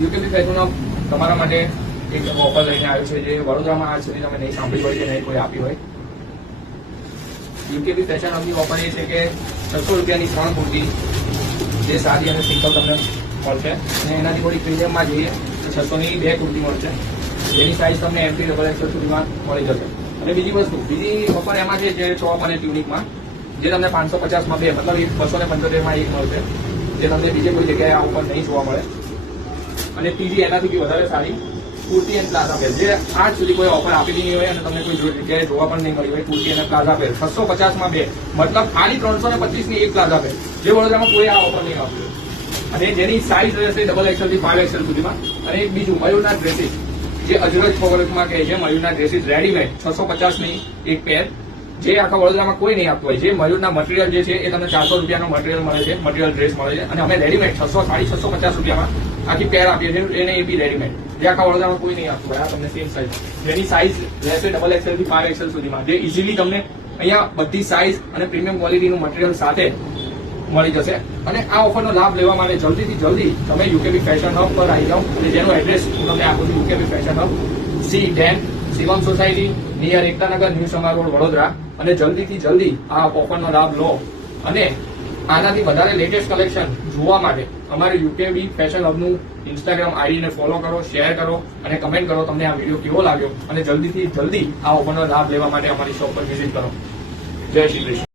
યુકેબી ફેશનનો તમારા માટે એક ઓફર લઈને આવ્યો છે, જે વડોદરામાં આજ સુધી તમે નહીં સાંભળી હોય કે નહીં કોઈ આપી હોય. યુકેબી ફેશન હબની ઓફર એ છે કે 600 રૂપિયાની 3 કુર્તી, જે સાદી અને સિમ્પલ તમને મળશે, અને એનાથી થોડી પ્રીમિયમમાં જઈએ તો 600ની 2 કુર્તી મળશે, જેની સાઇઝ તમને M થી XXL સુધીમાં મળી જશે. અને બીજી ઓફર એમાં છે જે ટોપ અને ટ્યુનિકમાં, જે તમને 550માં 2, મતલબ 275માં 1 મળશે, જે તમને બીજે કોઈ જગ્યાએ આ ઓફર નહીં જોવા મળે. અને ત્રીજી એનાથી બી વધારે સારી કુર્તી એન્ડ પ્લાઝા પેર, જે આજ સુધી કોઈ ઓફર આપેલી નહીં હોય અને તમને કોઈ જગ્યાએ જોવા પણ નહીં મળી હોય. કુર્તી અને પ્લાઝા પેર 650માં 2, મતલબ ખાલી 325ની 1 પ્લાઝા પેર, જે વડોદરામાં કોઈ આ ઓફર નહીં આપ્યો. અને જેની સાઇઝ રહેશે XXL થી 5XL સુધીમાં. અને એક બીજું મયુરના ડ્રેસીસ, જે અજરજ ફોગરકમાં કહે છે, મયુરના ડ્રેસીસ રેડીમેડ 650ની 1 પેર, જે આખા વડોદરામાં કોઈ નહીં આપતું હોય. જે મયુરના મટીરિયલ જે છે એ તમને 400 રૂપિયાનો મટીરિયલ મળે છે, મટીરિયલ ડ્રેસ મળે છે, અને અમે રેડીમેડ 650 રૂપિયામાં આખી પેર આપીએ છીએ, એને એ બી રેડીમેડ, જે આખા વડોદરામાં કોઈ નહીં આપતું હોય. આ તમને સેમ સાઇઝ, જેની સાઇઝ રહેશે XXL થી 5XL સુધીમાં, જે ઇઝીલી તમને અહીંયા બધી સાઇઝ અને પ્રીમિયમ ક્વોલિટીનું મટીરિયલ સાથે મળી જશે. અને આ ઓફરનો લાભ લેવા માટે જલ્દીથી જલ્દી તમે યુકેબી ફેશન હબ પર આવી જાઓ, અને જેનો એડ્રેસ હું તમને આપું છું. UKB fashion hub, C10 Shivam society, near Ektanagar, new Sama road, Vadodara. અને જલ્દીથી જલ્દી આ ઓફરનો લાભ લો. અને આનાથી વધારે લેટેસ્ટ કલેક્શન જોવા માટે અમારી યુકેબી ફેશન હબનું ઇન્સ્ટાગ્રામ આઈડીને ફોલો કરો, શેર કરો અને કમેન્ટ કરો તમને આ વિડીયો કેવો લાગ્યો. અને જલ્દીથી જલ્દી આ ઓફરનો લાભ લેવા માટે અમારી શોપ પર વિઝિટ કરો. જય શ્રી કૃષ્ણ.